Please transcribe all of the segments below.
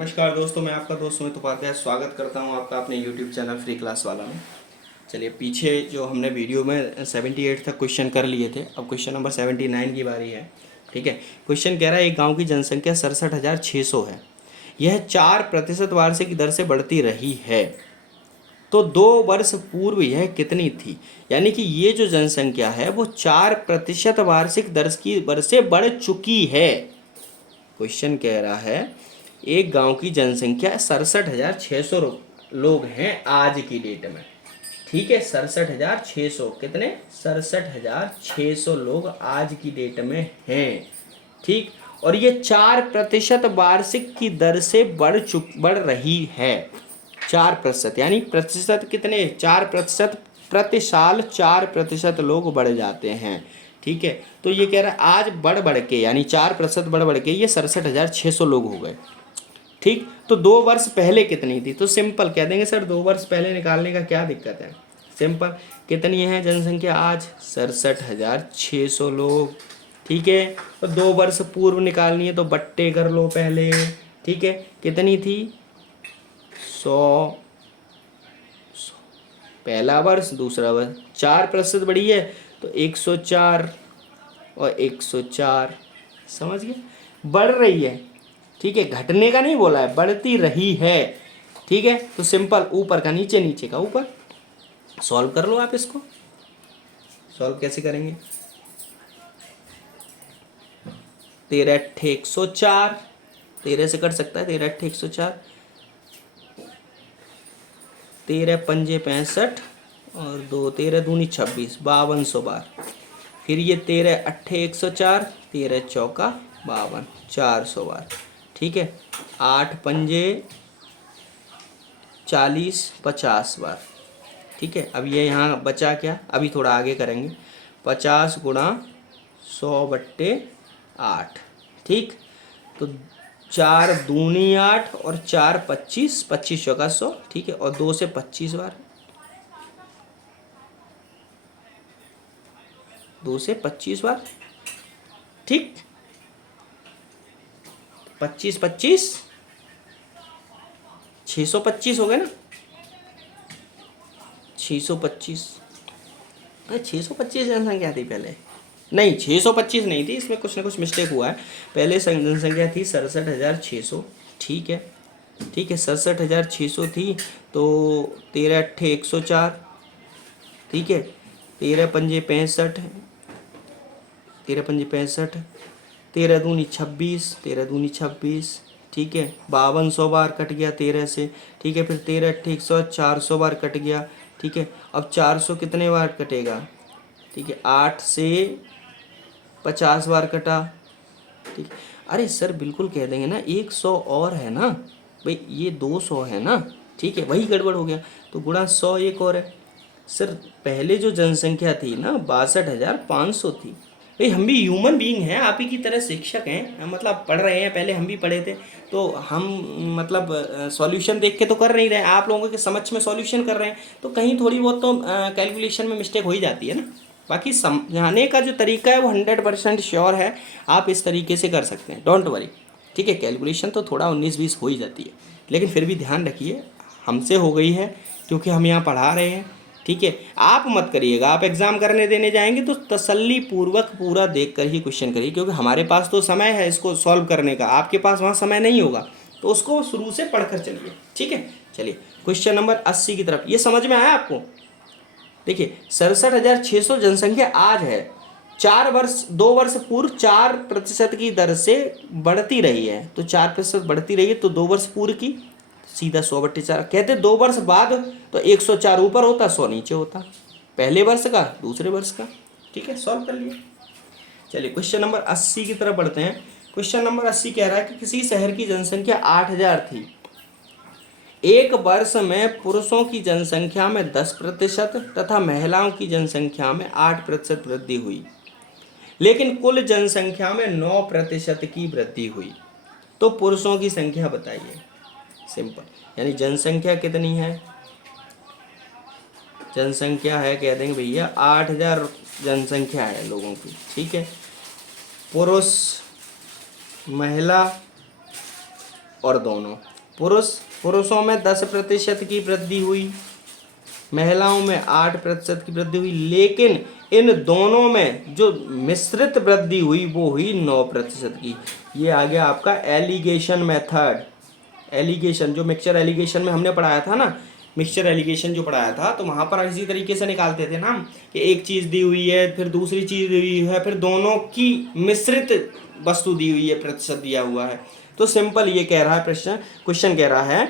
नमस्कार दोस्तों, मैं आपका दोस्त सुमित उपाध्याय स्वागत करता हूं आपका अपने YouTube चैनल फ्री क्लास वाला में। चलिए, पीछे जो हमने वीडियो में 78 तक क्वेश्चन कर लिए थे, अब क्वेश्चन नंबर 79 की बारी है। ठीक है, क्वेश्चन कह रहा है एक गांव की जनसंख्या 67,600 है। यह 4% वार्षिक दर से बढ़ती रही है, तो 2 वर्ष पूर्व यह कितनी थी। यानी कि ये जो जनसंख्या है वो 4% वार्षिक दर से बढ़ चुकी है। क्वेश्चन कह रहा है एक गांव की जनसंख्या 67,600 लोग हैं आज की डेट में। ठीक है, 67,600 कितने, 67,600 लोग आज की डेट में हैं। ठीक, और ये 4% वार्षिक की दर से बढ़ रही है। 4% यानी प्रतिशत कितने, 4%, प्रति साल 4% लोग बढ़ जाते हैं। ठीक है, तो ये कह रहा है आज बढ़ के यानी 4% बढ़ के ये 67,600 लोग हो गए। ठीक, तो 2 वर्ष पहले कितनी थी, तो सिंपल कह देंगे सर 2 वर्ष पहले निकालने का क्या दिक्कत है। सिंपल, कितनी है जनसंख्या आज, 67,600 लोग। ठीक है, तो 2 वर्ष पूर्व निकालनी है तो बट्टे कर लो पहले। ठीक है, कितनी थी, 100 पहला वर्ष, दूसरा वर्ष 4% बढ़ी है तो 104 और 104, समझ गए, बढ़ रही है। ठीक है, घटने का नहीं बोला है, बढ़ती रही है। ठीक है, तो सिंपल ऊपर का नीचे, नीचे का ऊपर, सॉल्व कर लो आप इसको। सॉल्व कैसे करेंगे, 13 अट्ठे 104, 13 से कट सकता है, 13 अट्ठे 104, 13 पंजे 65 और 2 13 दूनी 26, 5200 बार। फिर ये 13 अट्ठे 104, 13 चौका 52, 400 बार। ठीक है, 8 पंजे 40, 50 बार। ठीक है, अब ये यहाँ बचा क्या, अभी थोड़ा आगे करेंगे, 50 गुणा 100/8। ठीक, तो 4 दूनी 8 और 4 25, 25 चौका 100। ठीक है, और 2 से 25 बार, 2 से 25 बार। ठीक, 25 25 625 हो गए ना, 625। अरे 625 जनसंख्या थी पहले, नहीं 625 नहीं थी, इसमें कुछ ना कुछ मिस्टेक हुआ है। पहले जनसंख्या थी 67,600। ठीक है, ठीक है, 67,600 थी, तो 13 अट्ठे 104। ठीक है, 13 पंजे 65, 13 पंजे 65, 13 दूनी 26, 13 दूनी 26। ठीक है, 5200 बार कट गया 13 से। ठीक है, फिर 13 अट्ठे 100, 400 बार कट गया। ठीक है, अब 400 कितने बार कटेगा, ठीक है, 8 से 50 बार कटा। ठीक, अरे सर बिल्कुल कह देंगे ना 100 और है ना भाई, ये 200 है ना। ठीक है, वही गड़बड़ हो गया, तो गुणा 100 एक और है। सर पहले जो जनसंख्या थी ना 62,500 थी। भाई हम भी ह्यूमन बीइंग हैं, आप ही की तरह शिक्षक हैं, मतलब पढ़ रहे हैं, पहले हम भी पढ़े थे, तो हम मतलब सॉल्यूशन देख के तो कर नहीं रहे, आप लोगों के समक्ष में सॉल्यूशन कर रहे हैं, तो कहीं थोड़ी बहुत तो कैलकुलेशन में मिस्टेक हो ही जाती है ना। बाकी समझाने का जो तरीका है वो 100% श्योर है, आप इस तरीके से कर सकते हैं, डोंट वरी। ठीक है, कैलकुलेशन तो थोड़ा 19-20 हो ही जाती है, लेकिन फिर भी ध्यान रखिए हमसे हो गई है क्योंकि हम यहाँ पढ़ा रहे हैं। ठीक है, आप मत करिएगा, आप एग्ज़ाम करने देने जाएंगे तो तसल्ली पूर्वक पूरा देख कर ही क्वेश्चन करिए, क्योंकि हमारे पास तो समय है इसको सॉल्व करने का, आपके पास वहाँ समय नहीं होगा, तो उसको शुरू से पढ़ कर चलिए। ठीक है, चलिए क्वेश्चन नंबर 80 की तरफ, ये समझ में आया आपको। देखिए 67,600 जनसंख्या आज है, 2 वर्ष पूर्व 4% की दर से बढ़ती रही है, तो 4% बढ़ती रही है, तो 2 वर्ष पूर्व की सीधा 100/4 कहते, 2 वर्ष बाद तो 104 ऊपर होता, 100 नीचे होता, पहले वर्ष का दूसरे वर्ष का। ठीक है, सॉल्व कर लिए। चलिए क्वेश्चन नंबर 80 की तरफ बढ़ते हैं। क्वेश्चन नंबर 80 कह रहा है कि किसी शहर की जनसंख्या 8,000 थी, एक वर्ष में पुरुषों की जनसंख्या में 10% तथा महिलाओं की जनसंख्या में 8% वृद्धि हुई, लेकिन कुल जनसंख्या में 9% की वृद्धि हुई, तो पुरुषों की संख्या बताइए। सिंपल, यानी जनसंख्या कितनी है, जनसंख्या है कह देंगे भैया 8,000 जनसंख्या है लोगों की। ठीक है, पुरुष महिला और दोनों। पुरुषों में 10% की वृद्धि हुई, महिलाओं में 8% की वृद्धि हुई, लेकिन इन दोनों में जो मिश्रित वृद्धि हुई वो हुई 9% की। ये आ गया आपका एलिगेशन मेथड। एलिगेशन जो मिक्सचर एलिगेशन में हमने पढ़ाया था ना, मिक्सचर एलिगेशन जो पढ़ाया था, तो वहाँ पर इसी तरीके से निकालते थे ना कि एक चीज़ दी हुई है, फिर दूसरी चीज़ दी हुई है, फिर दोनों की मिश्रित वस्तु दी हुई है, प्रतिशत दिया हुआ है। तो सिंपल ये कह रहा है प्रश्न, क्वेश्चन कह रहा है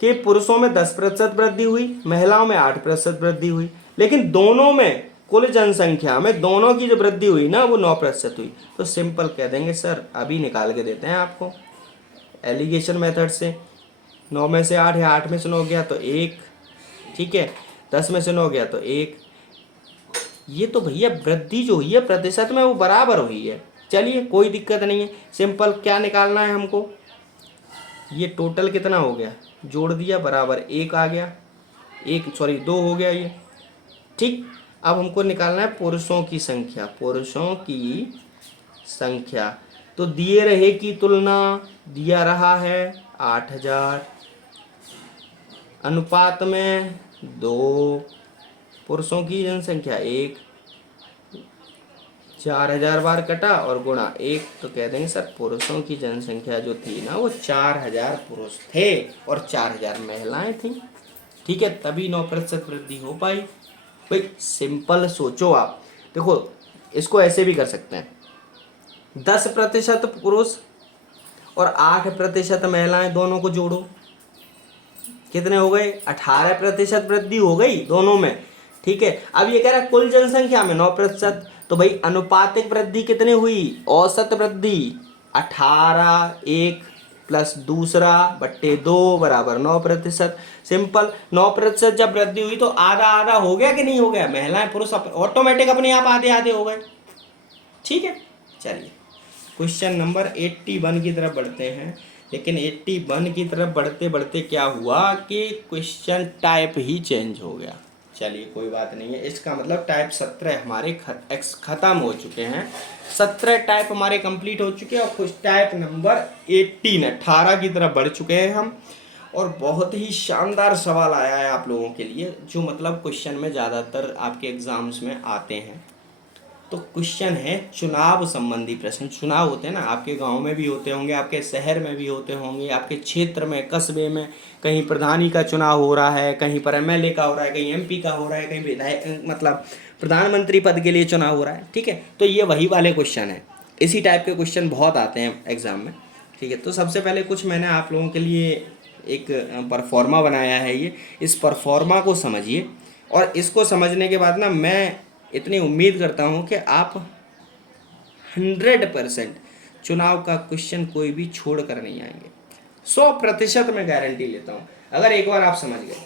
कि पुरुषों में 10% वृद्धि हुई, महिलाओं में 8% वृद्धि हुई, लेकिन दोनों में कुल जनसंख्या में दोनों की जो वृद्धि हुई ना वो 9% हुई। तो सिंपल कह देंगे सर, अभी निकाल के देते हैं आपको एलिगेशन मेथड से। 9 में से 8 है, 8 में से 9 गया तो 1, ठीक है, 10 में से 9 गया तो 1। ये तो भैया वृद्धि जो हुई है प्रतिशत में वो बराबर हुई है। चलिए कोई दिक्कत नहीं है, सिंपल क्या निकालना है हमको, ये टोटल कितना हो गया, जोड़ दिया, बराबर 1 आ गया, 2 हो गया ये, ठीक। अब हमको निकालना है पुरुषों की संख्या। पुरुषों की संख्या तो दिए रहे की तुलना दिया रहा है 8000, अनुपात में 2, पुरुषों की जनसंख्या 1, 4000 बार कटा और गुणा 1, तो कह देंगे सर पुरुषों की जनसंख्या जो थी ना वो 4000 पुरुष थे और 4000 महिलाएं थी, ठीक है, तभी 9% वृद्धि हो पाई। भाई सिंपल सोचो आप, देखो इसको ऐसे भी कर सकते हैं, 10% पुरुष और 8% महिलाएं, दोनों को जोड़ो, कितने हो गए, 18% वृद्धि हो गई दोनों में, ठीक है। अब ये कह रहा है कुल जनसंख्या में 9%, तो भाई अनुपातिक वृद्धि कितनी हुई, औसत वृद्धि 18, 1 प्लस दूसरा बट्टे 2 बराबर 9%। सिंपल, 9% जब वृद्धि हुई तो आधा आधा हो गया कि नहीं हो गया, महिलाएं पुरुष ऑटोमेटिक अपने आप आधे आधे हो गए, ठीक है। चलिए क्वेश्चन नंबर 81 की तरफ बढ़ते हैं, लेकिन 81 की तरफ बढ़ते बढ़ते क्या हुआ कि क्वेश्चन टाइप ही चेंज हो गया। चलिए कोई बात नहीं है, इसका मतलब टाइप 17 हमारे ख़त्म हो चुके हैं, 17 टाइप हमारे कंप्लीट हो चुके हैं और कुछ टाइप नंबर 18 की तरफ बढ़ चुके हैं हम। और बहुत ही शानदार सवाल आया है आप लोगों के लिए, जो मतलब क्वेश्चन में ज़्यादातर आपके एग्ज़ाम्स में आते हैं। तो क्वेश्चन है चुनाव संबंधी प्रश्न। चुनाव होते हैं ना, आपके गांव में भी होते होंगे, आपके शहर में भी होते होंगे, आपके क्षेत्र में, कस्बे में कहीं प्रधानी का चुनाव हो रहा है, कहीं पर एमएलए का हो रहा है, कहीं एमपी का हो रहा है, कहीं विधायक मतलब प्रधानमंत्री पद के लिए चुनाव हो रहा है, ठीक है। तो ये वही वाले क्वेश्चन हैं, इसी टाइप के क्वेश्चन बहुत आते हैं एग्ज़ाम में, ठीक है। तो सबसे पहले कुछ मैंने आप लोगों के लिए एक परफॉर्मा बनाया है, ये इस परफॉर्मा को समझिए, और इसको समझने के बाद ना मैं इतनी उम्मीद करता हूँ कि आप 100% चुनाव का क्वेश्चन कोई भी छोड़ कर नहीं आएंगे, 100% मैं गारंटी लेता हूँ, अगर एक बार आप समझ गए,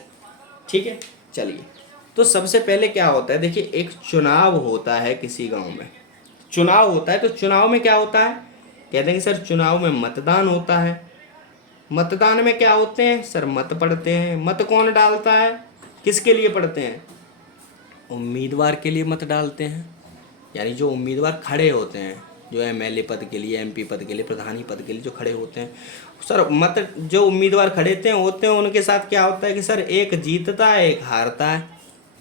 ठीक है। चलिए, तो सबसे पहले क्या होता है, देखिए एक चुनाव होता है किसी गांव में, चुनाव होता है, तो चुनाव में क्या होता है, कहते हैं कि सर चुनाव में मतदान होता है। मतदान में क्या होते हैं सर, मत पड़ते हैं। मत कौन डालता है, किसके लिए पड़ते हैं, उम्मीदवार के लिए मत डालते हैं, यानी जो उम्मीदवार खड़े होते हैं, जो एमएलए पद के लिए, एमपी पद के लिए, प्रधानी पद के लिए जो खड़े होते हैं सर, मत जो उम्मीदवार खड़े होते हैं उनके साथ क्या होता है कि सर एक जीतता है एक हारता है,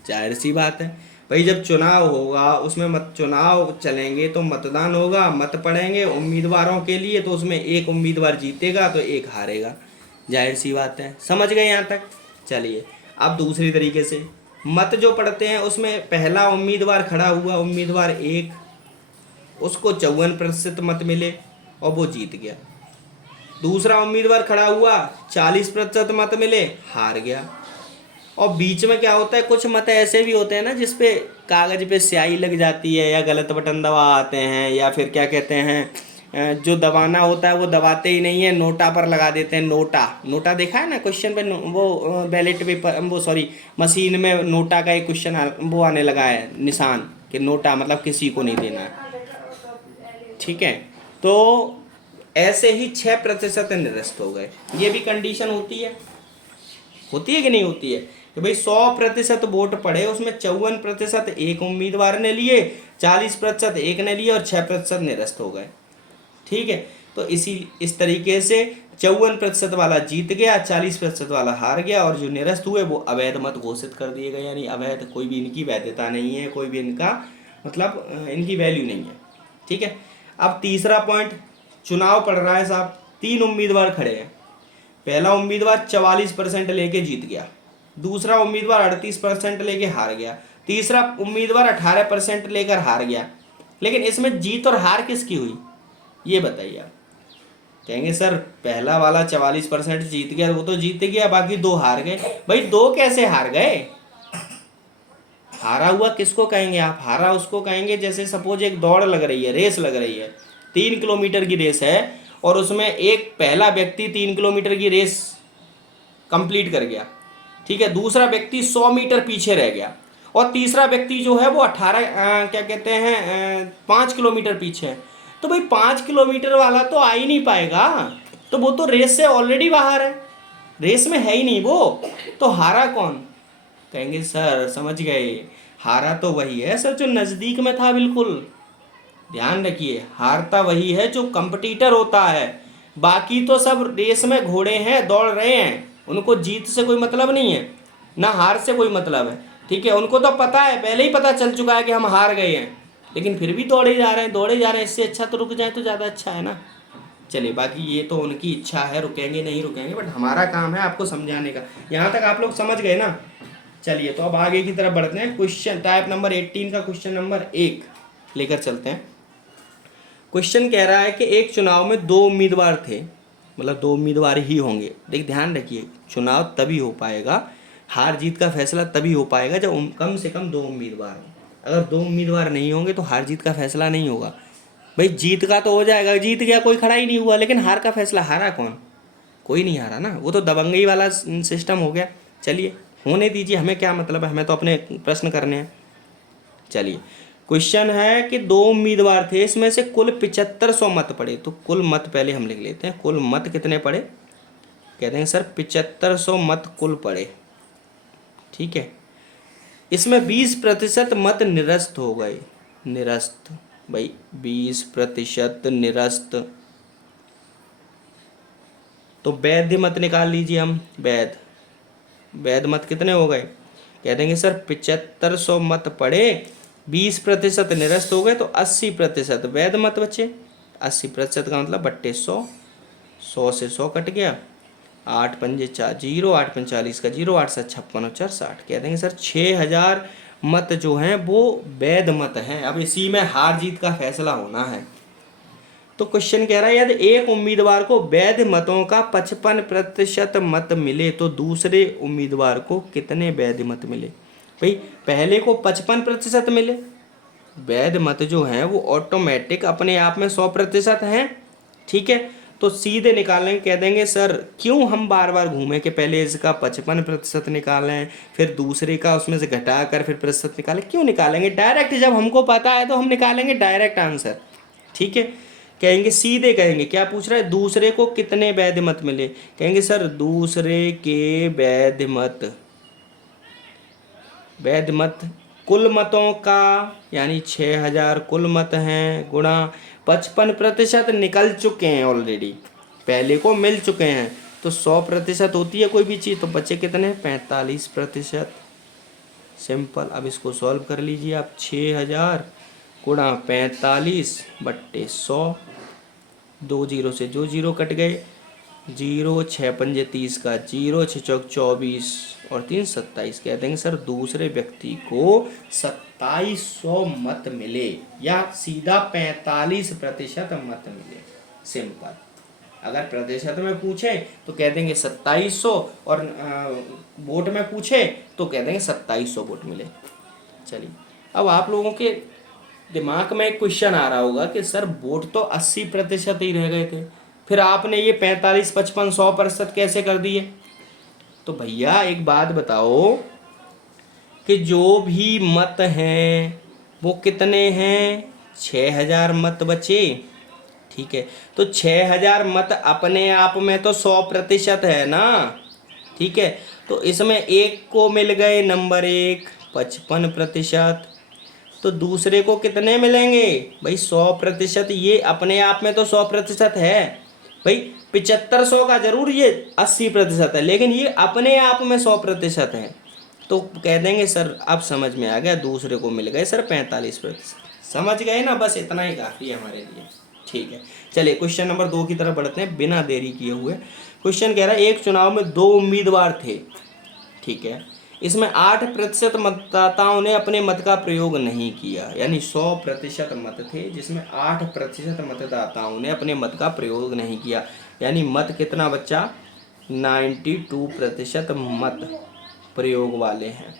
जाहिर सी बात है भाई। जब चुनाव होगा उसमें चुनाव चलेंगे तो मतदान होगा, मत पड़ेंगे उम्मीदवारों के लिए, तो उसमें एक उम्मीदवार जीतेगा तो एक हारेगा, जाहिर सी बात है। समझ गए यहाँ तक। चलिए अब दूसरी तरीके से मत जो पड़ते हैं उसमें पहला उम्मीदवार खड़ा हुआ, उम्मीदवार 1, उसको 54% मत मिले और वो जीत गया। दूसरा उम्मीदवार खड़ा हुआ, 40% मत मिले, हार गया। और बीच में क्या होता है, कुछ मत ऐसे भी होते हैं ना जिसपे कागज पे स्याही लग जाती है, या गलत बटन दबा आते हैं, या फिर क्या कहते हैं जो दबाना होता है वो दबाते ही नहीं है, नोटा पर लगा देते हैं। नोटा देखा है ना क्वेश्चन पे, वो बैलेट पेपर, वो सॉरी मशीन में नोटा का एक क्वेश्चन वो आने लगा है निशान कि नोटा मतलब किसी को नहीं देना है, ठीक है। तो ऐसे ही 6% निरस्त हो गए। ये भी कंडीशन होती है कि नहीं होती है कि भाई 100% वोट पड़े, उसमें 54% एक उम्मीदवार ने लिए, 40% एक ने लिए और 6% निरस्त हो गए, ठीक है। तो इस तरीके से 54% वाला जीत गया, 40% वाला हार गया, और जो निरस्त हुए वो अवैध मत घोषित कर दिए गए, यानी अवैध, कोई भी इनकी वैधता नहीं है, कोई भी इनका मतलब इनकी वैल्यू नहीं है। ठीक है। अब तीसरा पॉइंट, चुनाव पड़ रहा है साहब, 3 उम्मीदवार खड़े हैं। पहला उम्मीदवार 44% लेके जीत गया, दूसरा उम्मीदवार 38% लेके हार गया, तीसरा उम्मीदवार 18% लेकर हार गया। लेकिन इसमें जीत और हार किसकी हुई, ये बताइए आप। कहेंगे सर पहला वाला 44% जीत गया, वो तो जीत गया, बाकी 2 हार गए। भाई 2 कैसे हार गए? हारा हुआ किसको कहेंगे आप? हारा उसको कहेंगे जैसे सपोज एक दौड़ लग रही है, रेस लग रही है, 3 किलोमीटर की रेस है, और उसमें एक पहला व्यक्ति 3 किलोमीटर की रेस कंप्लीट कर गया, ठीक है, दूसरा व्यक्ति 100 मीटर पीछे रह गया, और तीसरा व्यक्ति जो है वो 5 किलोमीटर पीछे है। तो भाई 5 किलोमीटर वाला तो आ ही नहीं पाएगा, तो वो तो रेस से ऑलरेडी बाहर है, रेस में है ही नहीं वो, तो हारा कौन? कहेंगे सर समझ गए, हारा तो वही है सर जो नज़दीक में था। बिल्कुल ध्यान रखिए, हारता वही है जो कंपटीटर होता है, बाकी तो सब रेस में घोड़े हैं, दौड़ रहे हैं, उनको जीत से कोई मतलब नहीं है, ना हार से कोई मतलब है। ठीक है, उनको तो पता है, पहले ही पता चल चुका है कि हम हार गए हैं, लेकिन फिर भी दौड़े जा रहे हैं, दौड़े जा रहे हैं। इससे अच्छा तो रुक जाए तो ज़्यादा अच्छा है ना। चलिए, बाकी ये तो उनकी इच्छा है, रुकेंगे नहीं रुकेंगे, बट हमारा काम है आपको समझाने का। यहाँ तक आप लोग समझ गए ना। चलिए, तो अब आगे की तरफ बढ़ते हैं। क्वेश्चन टाइप नंबर 18 का क्वेश्चन नंबर 1 लेकर चलते हैं। क्वेश्चन कह रहा है कि एक चुनाव में 2 उम्मीदवार थे, मतलब 2 उम्मीदवार ही होंगे। देखिए ध्यान रखिए, चुनाव तभी हो पाएगा, हार जीत का फैसला तभी हो पाएगा जब कम से कम 2 उम्मीदवार हों। अगर 2 उम्मीदवार नहीं होंगे तो हार जीत का फैसला नहीं होगा। भाई जीत का तो हो जाएगा, जीत गया कोई खड़ा ही नहीं हुआ, लेकिन हार का फैसला हारा कौन? कोई नहीं हारा ना, वो तो दबंगई वाला सिस्टम हो गया। चलिए होने दीजिए, हमें क्या मतलब है, हमें तो अपने प्रश्न करने हैं। चलिए, क्वेश्चन है कि 2 उम्मीदवार थे, इसमें से कुल 7500 मत पड़े। तो कुल मत पहले हम लिख लेते हैं, कुल मत कितने पड़े? कहते हैं सर 7500 मत कुल पड़े। ठीक है, इसमें 20% मत निरस्त हो गए। निरस्त, भाई 20% निरस्त, तो वैध मत निकाल लीजिए हम। वैध मत कितने हो गए? कह देंगे सर 7500 मत पड़े, 20% निरस्त हो गए, तो 80% वैध मत बचे। 80% का मतलब बट्टे 100, 100 से 100 कट गया, 8 पंजे 0, 8 पंजे 40 का 0, 8 से 56 और 4 60। कह देंगे सर 6000 मत जो हैं वो वैध मत हैं। अब इसी में हार जीत का फैसला होना है। तो क्वेश्चन कह रहा है यदि एक उम्मीदवार को वैध मतों का 55% मत मिले तो दूसरे उम्मीदवार को कितने वैध मत मिले? भाई पहले को 55% मिले, वैध मत जो हैं वो ऑटोमेटिक अपने आप में 100% हैं। ठीक है, तो सीधे निकालेंगे, कह देंगे सर क्यों हम बार बार घूमें कि पहले इसका 55% निकालें, फिर दूसरे का उसमें से घटा कर फिर प्रतिशत निकालें, क्यों निकालेंगे? डायरेक्ट जब हमको पता है तो हम निकालेंगे डायरेक्ट आंसर। ठीक है, कहेंगे सीधे, कहेंगे क्या पूछ रहा है, दूसरे को कितने वैध मत मिले। कहेंगे सर दूसरे के वैध मत, वैध मत कुल मतों का, यानी 6000 कुल मत हैं, गुणा 55% निकल चुके हैं ऑलरेडी, पहले को मिल चुके हैं। तो 100% होती है कोई भी चीज़, तो बचे कितने? 45%। सिंपल। अब इसको सॉल्व कर लीजिए आप। 6000 गुणा 45 बट्टे 100, 2 जीरो से जो जीरो कट गए, 0, 6 पंजे 30 का 0, 6 चौक 24 और 3 27। कह देंगे सर दूसरे व्यक्ति को 2700 मत मिले, या सीधा 45% मत मिले। सिंपल। अगर प्रतिशत में पूछे तो कह देंगे 2700, और वोट में पूछे तो कह देंगे 2700 वोट मिले। चलिए, अब आप लोगों के दिमाग में एक क्वेश्चन आ रहा होगा कि सर वोट तो 80% ही रह गए थे, फिर आपने ये 45, 55, 100% कैसे कर दिए? तो भैया एक बात बताओ कि जो भी मत हैं वो कितने हैं? 6000 मत बचे। ठीक है, तो 6000 मत अपने आप में तो 100% है ना। ठीक है, तो इसमें एक को मिल गए नंबर 1 55%, तो दूसरे को कितने मिलेंगे? भाई 100%, ये अपने आप में तो 100% है, भाई 7500 का जरूर ये 80% है, लेकिन ये अपने आप में 100% है, तो कह देंगे सर अब समझ में आ गया, दूसरे को मिल गए सर 45%। समझ गए ना, बस इतना ही काफ़ी है हमारे लिए। ठीक है, चलिए क्वेश्चन नंबर 2 की तरफ बढ़ते हैं बिना देरी किए हुए। क्वेश्चन कह रहा है एक चुनाव में 2 उम्मीदवार थे, ठीक है, इसमें 8% मतदाताओं ने अपने मत का प्रयोग नहीं किया, यानी 100% मत थे जिसमें 8% मतदाताओं ने अपने मत का प्रयोग नहीं किया, यानी मत कितना बच्चा 92% मत प्रयोग वाले हैं।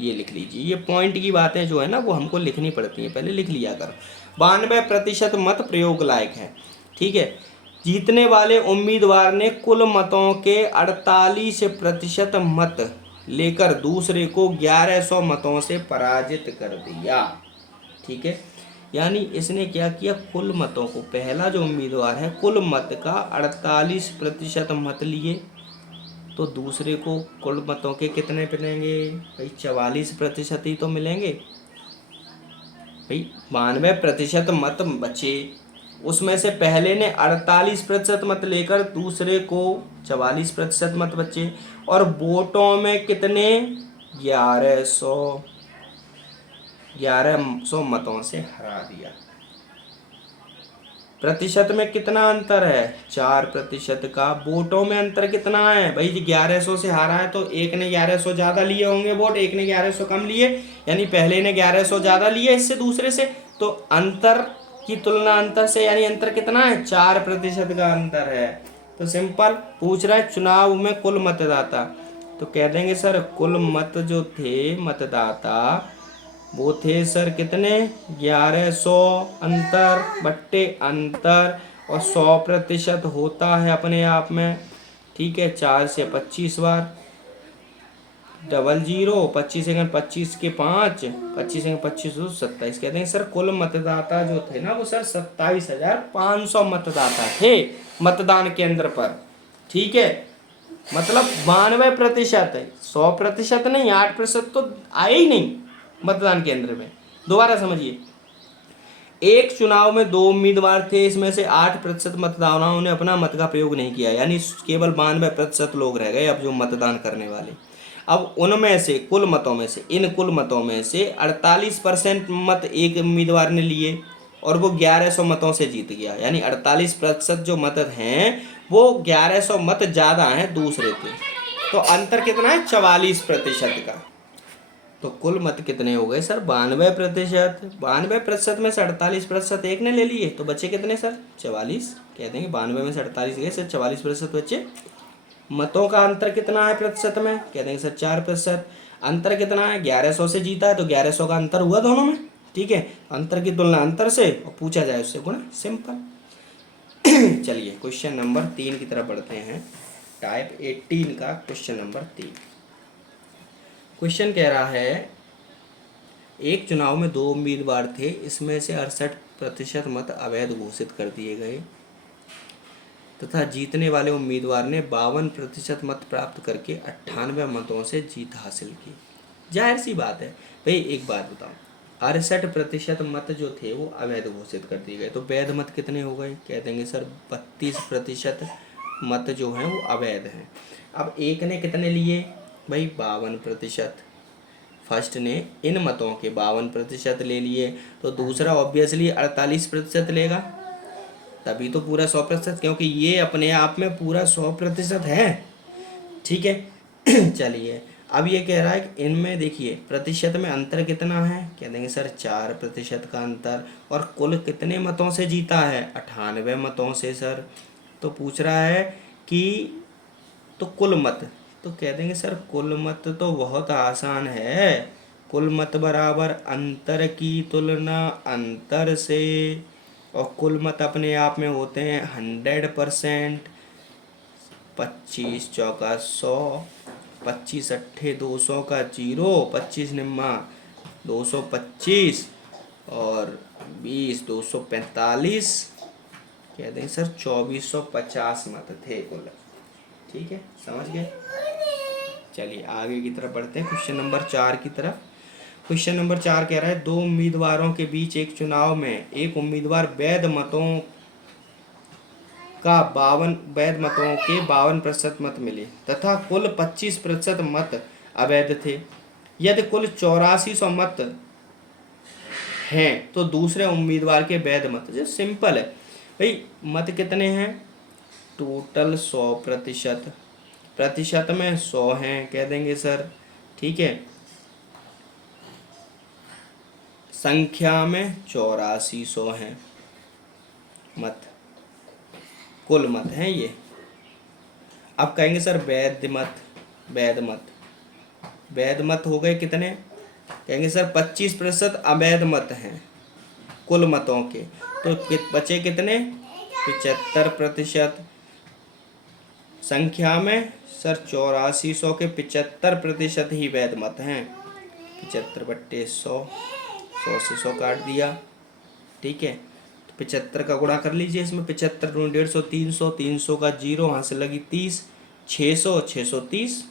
ये लिख लीजिए, ये पॉइंट की बातें जो है ना वो हमको लिखनी पड़ती हैं, पहले लिख लिया करो। 92% मत प्रयोग लायक है, ठीक है। जीतने वाले उम्मीदवार ने कुल मतों के 48% मत लेकर दूसरे को 1100 मतों से पराजित कर दिया, ठीक है। यानी इसने क्या किया, कुल मतों को, पहला जो उम्मीदवार है कुल मत का 48% मत लिए, तो दूसरे को कुल मतों के कितने मिलेंगे भाई, 44% ही तो मिलेंगे भाई। 92% मत बचे, उसमें से पहले ने 48% मत लेकर दूसरे को 44% मत बचे, और वोटों में कितने 1100 मतों से हरा दिया। प्रतिशत में कितना अंतर है, 4% का। वोटों में अंतर कितना है भाई, 1100 से हारा है तो एक ने 1100 ज़्यादा लिए होंगे वोट, एक ने 1100 कम लिए, यानी पहले ने 1100 ज़्यादा लिए इससे दूसरे से, तो अंतर की तुलना अंतर से, यानी अंतर कितना है 4% का अंतर है। तो सिंपल पूछ रहा है चुनाव में कुल मतदाता, तो कह देंगे सर कुल मत जो थे मतदाता वो थे सर कितने 1100 अंतर बट्टे अंतर, और 100% होता है अपने आप में, ठीक है। 4 से 25 बार, 00, 25 सेकंड 25 के 5, 25 सेकंड 25 27, कहते हैं सर कुल मतदाता जो थे ना वो सर 27,500 मतदाता थे मतदान केंद्र पर, ठीक है। मतलब 92% है, 100% नहीं, 8% तो आए ही नहीं मतदान केंद्र में। दोबारा समझिए, एक चुनाव में 2 उम्मीदवार थे, इसमें से 8% मतदाताओं ने अपना मत का प्रयोग नहीं किया, यानी केवल 92% लोग रह गए अब जो मतदान करने वाले। अब उनमें से कुल मतों में से, इन कुल मतों में से 48% मत एक उम्मीदवार ने लिए और वो 1100 मतों से जीत गया, यानी 48% जो मत हैं वो 1100 मत ज़्यादा हैं दूसरे के, तो अंतर कितना है 44% का। तो कुल मत कितने हो गए सर 92%, 92% में से 48% एक ने ले लिए, तो बचे कितने सर 44, कह देंगे 92 में से 48 गए सर 44% बचे। मतों का अंतर कितना है प्रतिशत में, कह देंगे सर 4%। अंतर कितना है 1100 से जीता है तो 1100 का अंतर हुआ दोनों में, ठीक है। अंतर की तुलना अंतर से और पूछा जाए उससे गुणा, सिंपल। चलिए क्वेश्चन नंबर 3 की तरफ बढ़ते हैं, टाइप 18 का क्वेश्चन नंबर 3। क्वेश्चन कह रहा है एक चुनाव में 2 उम्मीदवार थे, इसमें से 68% मत अवैध घोषित कर दिए गए तथा जीतने वाले उम्मीदवार ने 52% मत प्राप्त करके 98 मतों से जीत हासिल की। जाहिर सी बात है भाई, एक बात बताओ, 68% मत जो थे वो अवैध घोषित कर दिए गए, तो वैध मत कितने हो गए, कह देंगे सर 32% मत जो हैं वो अवैध हैं। अब एक ने कितने लिए भाई 52%, फर्स्ट ने इन मतों के 52% ले लिए, तो दूसरा ऑब्वियसली 48% लेगा, तभी तो पूरा 100%, क्योंकि ये अपने आप में पूरा 100% है, ठीक है। चलिए अब ये कह रहा है कि इनमें देखिए प्रतिशत में अंतर कितना है, कह देंगे सर 4% का अंतर, और कुल कितने मतों से जीता है 98 मतों से सर। तो पूछ रहा है कि तो कुल मत, तो कह देंगे सर कुल मत तो बहुत आसान है, कुल मत बराबर अंतर की तुलना अंतर से, और कुल मत अपने आप में होते हैं 100%। 25 चौका 100, 25 अट्ठे 200 का 0, 25 निम्मा 225, और 20 245, कह दें सर 2450 मत थे कुल, ठीक है, समझ गए। चलिए आगे की तरफ बढ़ते हैं क्वेश्चन नंबर 4 की तरफ। क्वेश्चन नंबर 4 कह रहा है 2 उम्मीदवारों के बीच एक चुनाव में एक उम्मीदवार वैध मतों का 52 वैध मतों के 52% मत मिले तथा कुल 25% मत अवैध थे। यदि कुल 8400 मत हैं तो दूसरे उम्मीदवार के वैध मत, जो सिंपल है भाई, मत कितने हैं, टोटल 100%, प्रतिशत में 100 हैं कह देंगे सर, ठीक है, संख्या में 8400 हैं मत, कुल मत हैं ये। अब कहेंगे सर वैध मत, वैध मत, वैध मत हो गए कितने, कहेंगे सर 25% अवैध मत हैं कुल मतों के, तो बचे कितने, 75%, संख्या में सर 8400 के 75% ही वैध मत हैं, 75 बट्टे 100, 100 से 100 काट दिया, ठीक है, तो 75 का गुणा कर लीजिए इसमें, 75 दूनी 150, 300, 300 का जीरो वहाँ से लगी 30, 600, 630,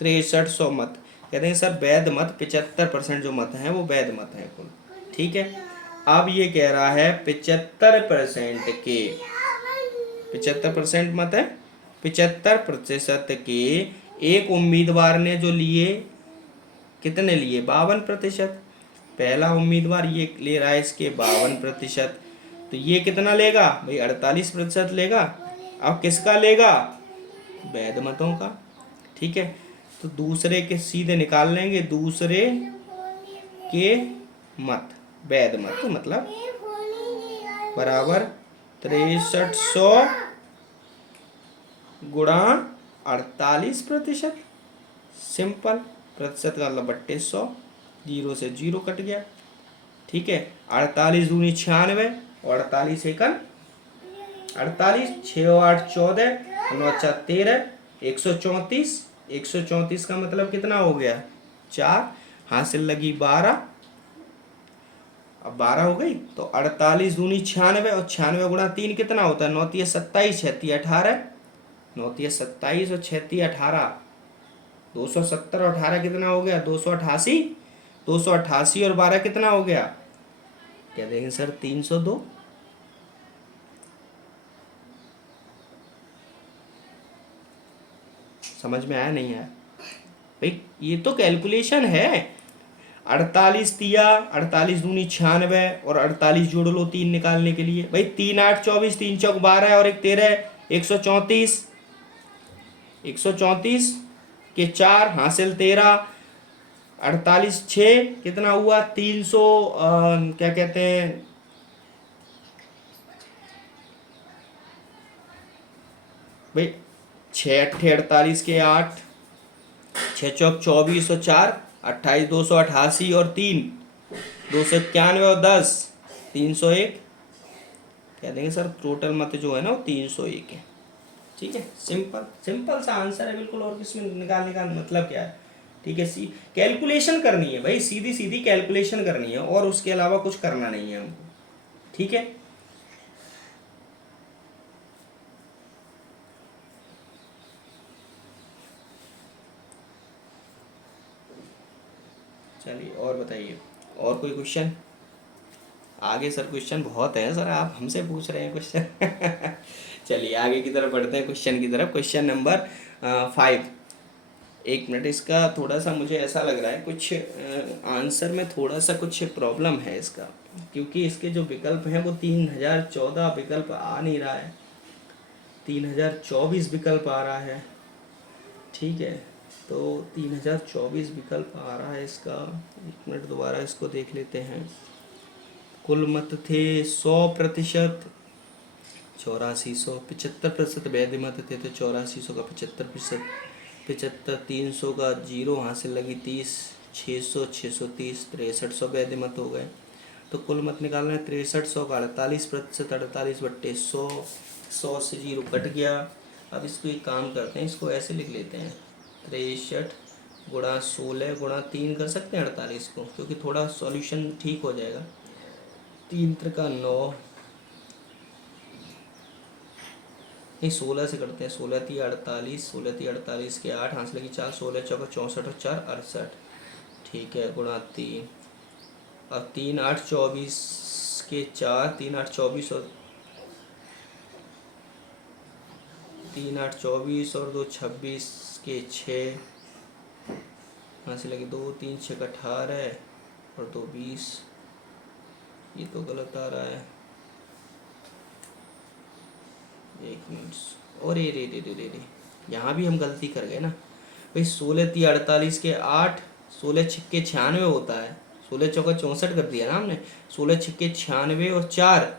6300 मत, कहते हैं सर वैध मत 75% जो मत हैं वो वैध मत हैं कुल, ठीक है। अब ये कह रहा है 75% के, 75% मत है, 75% के एक उम्मीदवार ने जो लिए, कितने लिए, 52%, पहला उम्मीदवार ये ले रहा है इसके 52%, तो ये कितना लेगा भाई 48% लेगा। अब किसका लेगा, वैध मतों का, ठीक है, तो दूसरे के सीधे निकाल लेंगे, दूसरे के मत, वैध मत मतलब बराबर 6300 गुणा 48%, सिंपल, प्रतिशत का मतलब बट्टे 100, जीरो से जीरो कट गया, ठीक है, 48 दूनी 96 और 48 एकन 48, 6 और 8 14, 9 4 13, 134, 134 का मतलब कितना हो गया 4, हासिल लगी 12, अब 12 हो गई, तो 48 दूनी 96 और 96 गुणा 3 कितना होता है, 9 3 27, 6 3 18, 9 3 27 और 6 3 18, 270 और 18 कितना हो गया 288, 288 और 12 कितना हो गया, क्या देंगे सर 302, समझ में आया नहीं आया भाई, ये तो कैलकुलेशन है, 48 दिया, 48 दूनी 96 और 48 जोड़ लो 3 निकालने के लिए, भाई 3 8 24, 3 चौक 12 और 1 13, 134, 134 के 4 हासिल 13, 48 6 कितना हुआ 300, क्या कहते हैं भाई, 6 अट्ठे 48 के 8, 6 चौक 24 और 4 28, 288 और 3 291 और 10 301, कह देंगे सर टोटल मत जो है ना वो 301 है, ठीक है, सिंपल सिंपल सा आंसर है बिल्कुल, और किसमें निकालने का मतलब क्या है, ठीक है, कैलकुलेशन करनी है भाई, सीधी सीधी कैलकुलेशन करनी है और उसके अलावा कुछ करना नहीं है हमको, ठीक है। चलिए और बताइए, और कोई क्वेश्चन, आगे सर क्वेश्चन बहुत है सर, आप हमसे पूछ रहे हैं क्वेश्चन चलिए आगे की तरफ बढ़ते हैं, क्वेश्चन की तरफ, क्वेश्चन नंबर 5, एक मिनट, इसका थोड़ा सा मुझे ऐसा लग रहा है कुछ आंसर में थोड़ा सा कुछ प्रॉब्लम है इसका, क्योंकि इसके जो विकल्प हैं वो 3014 विकल्प आ नहीं रहा है, 3024 विकल्प आ रहा है, ठीक है, तो 3024 विकल्प आ रहा है इसका, एक मिनट दोबारा इसको देख लेते हैं, कुल मत थे 100%, 8400, 75% वैध मत थे तो 8400 का 75%, 75, 300 का जीरो हासिल लगी 30, 600, 630, 6300 वैध मत हो गए, तो कुल मत निकालना है 6300 का 48%, 48 बट्टे 100, 100 से जीरो कट गया। अब इसको एक काम करते हैं, इसको ऐसे लिख लेते हैं, 63 गुणा 16 गुणा 3 कर सकते हैं 48 को, क्योंकि थोड़ा सॉल्यूशन ठीक हो जाएगा, 3 त्रिका 9, नहीं 16 से करते हैं, 16 × 48, 16 × 48 के 8 हाथ लगी 4, 16 चौका 64 और 4 68, ठीक है, गुणा 3, अब 3 8 24 के 4, 3 8 24 और 3 8 24 और 2 26 के 6, यहाँ से लगे 2 3 6 18 और 2 20। ये तो गलत आ रहा है, एक मिनट। और रे यहाँ भी हम गलती कर गए ना भाई। 16 3 48 के 8, 16 छक्के 96 होता है, 16 चौका 64 कर दिया ना हमने। 16 छक्के 96 और 4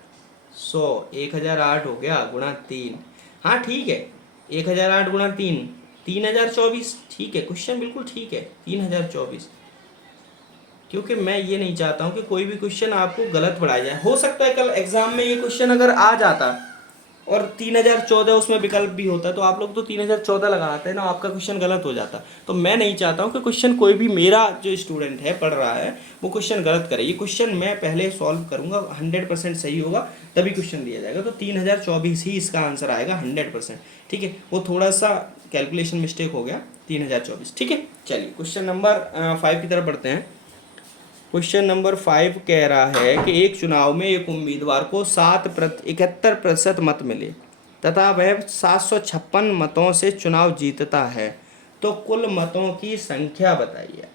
100, 1008 हो गया गुणा 3। हाँ ठीक है, 1008 गुणा 3 3024। ठीक है, क्वेश्चन बिल्कुल ठीक है, 3024। क्योंकि मैं ये नहीं चाहता हूँ कि कोई भी क्वेश्चन आपको गलत पढ़ाया जाए। हो सकता है कल एग्जाम में ये क्वेश्चन अगर आ जाता और 3014 उसमें विकल्प भी होता तो आप लोग तो 3014 लगाते हैं ना, आपका क्वेश्चन गलत हो जाता। तो मैं नहीं चाहता हूँ कि क्वेश्चन कोई भी मेरा जो स्टूडेंट है पढ़ रहा है वो क्वेश्चन गलत करे। ये क्वेश्चन मैं पहले सॉल्व करूँगा, 100% सही होगा तभी क्वेश्चन दिया जाएगा। तो 3024 ही इसका आंसर आएगा 100%। ठीक है, वो थोड़ा सा कैलकुलेशन मिस्टेक हो गया, 3024। ठीक है, चलिए क्वेश्चन नंबर 5 की तरफ बढ़ते हैं। क्वेश्चन नंबर 5 कह रहा है कि एक चुनाव में एक उम्मीदवार को 71% मत मिले तथा वह 756 मतों से चुनाव जीतता है, तो कुल मतों की संख्या बताइए।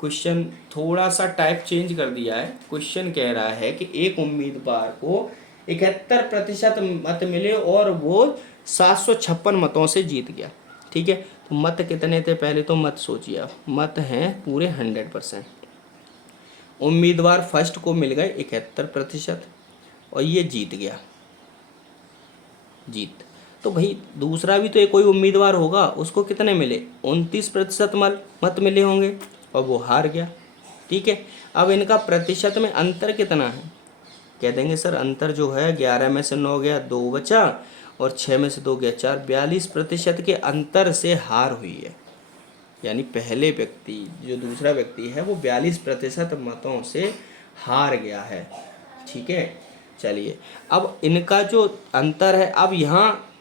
क्वेश्चन थोड़ा सा टाइप चेंज कर दिया है। क्वेश्चन कह रहा है कि एक उम्मीदवार को 71% मत मिले और वो 756 मतों से जीत गया। ठीक है, तो मत कितने थे पहले तो मत सोचिए आप। मत हैं पूरे 100%। उम्मीदवार फर्स्ट को मिल गए 71% और ये जीत गया, जीत। तो भाई दूसरा भी तो एक कोई उम्मीदवार होगा, उसको कितने मिले 29% मत मिले होंगे और वो हार गया। ठीक है, अब इनका प्रतिशत में अंतर कितना है? कह देंगे सर अंतर जो है 11 में से 9 गया, 2 बचा और 6 में से 2 गया 4, 42% के अंतर से हार हुई है। यानी पहले व्यक्ति जो दूसरा व्यक्ति है वो 42% मतों से हार गया है। ठीक है, चलिए अब इनका जो अंतर है, अब यहाँ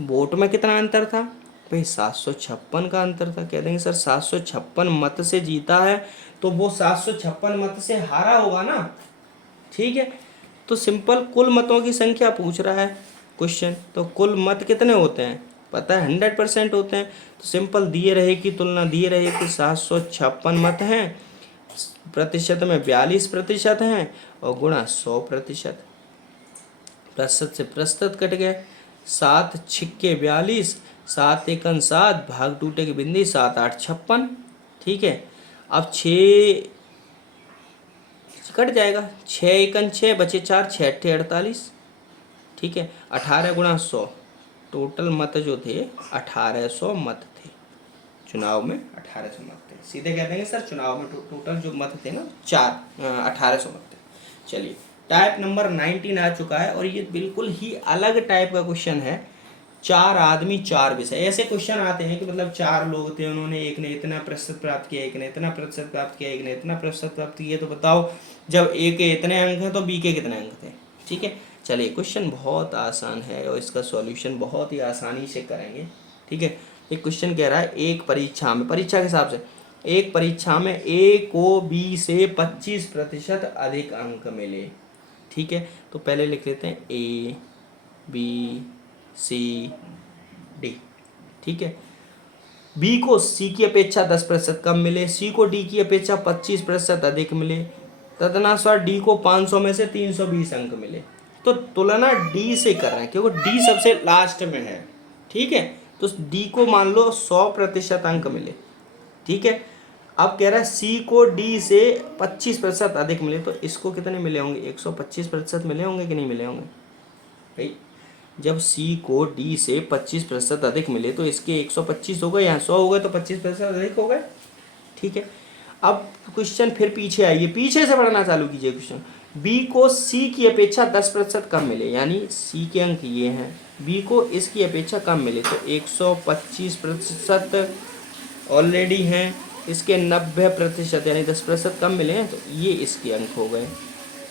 वोट में कितना अंतर था भाई? 756 का अंतर था। कह देंगे सर 756 मत से जीता है तो वो 756 मत से हारा होगा ना। ठीक है, तो सिंपल कुल मतों की संख्या पूछ रहा है क्वेश्चन, तो कुल मत कितने होते हैं पता है? 100% होते हैं। तो सिंपल दिए रहे की तुलना दिए रहे कि 756 मत हैं, प्रतिशत में 42% हैं और गुणा 100%। प्रतिशत से प्रतिशत कट गए, 7 छिक्के 42, 7 एकन 7, भाग टूटे की बिंदी 7 8 56। ठीक है, अब 6 कट जाएगा, 6 एकन 6 बचे 4, 6 अट्ठे 48। ठीक है, 18 गुणा 100, टोटल मत जो थे 1800 मत थे। चुनाव में 1800 मत थे। सीधे कह देंगे सर चुनाव में टोटल जो मत थे ना 1800 मत थे। चलिए टाइप नंबर 19 आ चुका है और ये बिल्कुल ही अलग टाइप का क्वेश्चन है। 4 आदमी 4 विषय, ऐसे क्वेश्चन आते हैं कि मतलब 4 लोग थे, उन्होंने एक ने इतना प्रतिशत प्राप्त किया, एक ने इतना प्रतिशत प्राप्त किया, एक ने इतना प्रतिशत प्राप्त किया, तो बताओ जब ए के इतने अंक हैं तो बी के कितने अंक थे। ठीक है, चलिए क्वेश्चन बहुत आसान है और इसका सॉल्यूशन बहुत ही आसानी से करेंगे। ठीक है, एक क्वेश्चन कह रहा है एक परीक्षा में, परीक्षा के हिसाब से एक परीक्षा में ए को बी से 25% अधिक अंक मिले। ठीक है, तो पहले लिख लेते हैं ए बी सी डी। ठीक है, बी को सी की अपेक्षा 10% कम मिले, सी को डी की अपेक्षा 25% अधिक मिले, तदनुसार डी को 500 में से 320 अंक मिले। तो तुलना डी से कर रहे हैं क्योंकि डी सबसे लास्ट में है। ठीक है, तो डी को मान लो 100% अंक मिले। ठीक है, अब कह रहा है सी को डी से 25% अधिक मिले, तो इसको कितने मिले होंगे? 125% मिले होंगे कि नहीं मिले होंगे भाई? जब सी को डी से 25% अधिक मिले तो इसके 125 हो गए, यहाँ 100 हो गए, तो 25% अधिक हो गए। ठीक है, अब क्वेश्चन फिर पीछे आइए, पीछे से पढ़ना चालू कीजिए क्वेश्चन। बी को सी की अपेक्षा 10% कम मिले, यानी सी के अंक ये हैं, बी को इसकी अपेक्षा कम मिले, तो 125% ऑलरेडी हैं, इसके 90% यानी 10% कम मिले हैं, तो ये इसके अंक हो गए।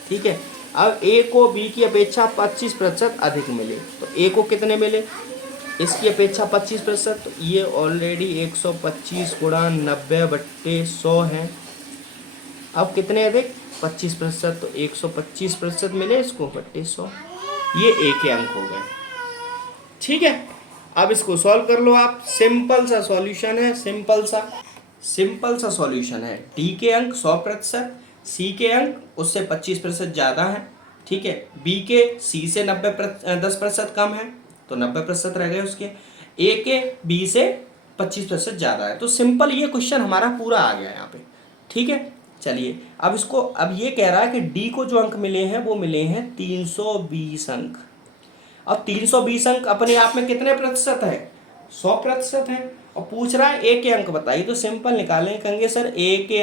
ठीक है, अब ए को बी की अपेक्षा 25% अधिक मिले, तो ए को कितने मिले? इसकी अपेक्षा 25%, तो ये ऑलरेडी 125 गुणा 90/100 है। अब कितने अधिक? 25%, तो 125% मिले इसको बट्टे 100, ये ए के अंक हो गए। ठीक है, अब इसको सॉल्व कर लो आप। सिंपल सा सॉल्यूशन है, सिंपल सा सॉल्यूशन है। डी के अंक 100%, सी के अंक उससे 25% ज़्यादा है, ठीक है। बी के सी से 10% कम है, तो 90% रह गए उसके। ए के बी से 25% ज़्यादा है। तो सिंपल ये क्वेश्चन हमारा पूरा आ गया यहाँ पे, ठीक है। चलिए अब इसको, अब ये कह रहा है कि डी को जो अंक मिले हैं वो मिले हैं 320 अंक। अब 320 अंक अपने आप में कितने प्रतिशत है? 100% है। और पूछ रहा है ए के अंक बताइए, तो सिंपल निकालें, कहेंगे सर ए के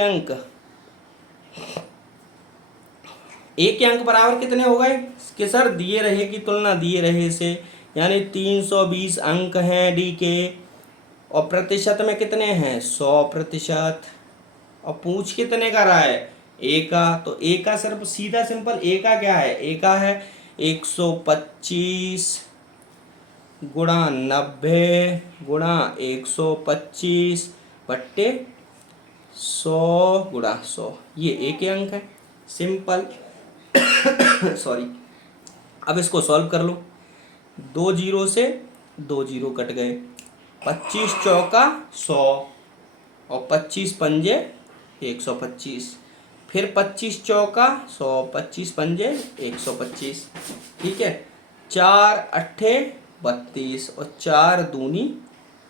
अंक बराबर कितने हो गए कि सर दिए रहे की तुलना दिए रहे से, यानी 320 अंक हैं डी के, और प्रतिशत में कितने हैं? 100%। और पूछ कितने का रहा है? ए का, तो ए का सिर्फ सीधा सिंपल ए का क्या है? ए का है 125 गुणा 90 गुणा 125 बट्टे 100 गुणा 100, ये ए के अंक है। Simple sorry. अब इसको सॉल्व कर लो। 2 जीरो से 2 जीरो कट गए, 25 चौका 100 और 25 पंजे 125, फिर 25 चौका 100, 25 पंजे 125, ठीक है। 4 अट्ठे 32 और 4 दूनी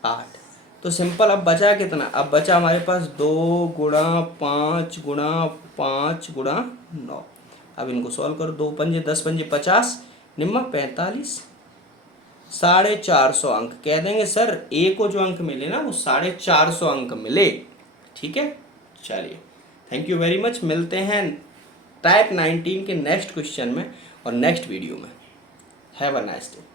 8। तो सिंपल अब बचा कितना? अब बचा हमारे पास 2 गुणा 5 गुणा 5 गुणा 9। अब इनको सॉल्व करो। 2 पंजे 10 पंजे 50, निम्मा 45, 450 अंक। कह देंगे सर ए को जो अंक मिले ना वो 450 अंक मिले, ठीक है। चलिए थैंक यू वेरी मच, मिलते हैं टाइप 19 के नेक्स्ट क्वेश्चन में और नेक्स्ट वीडियो में। Have a nice day.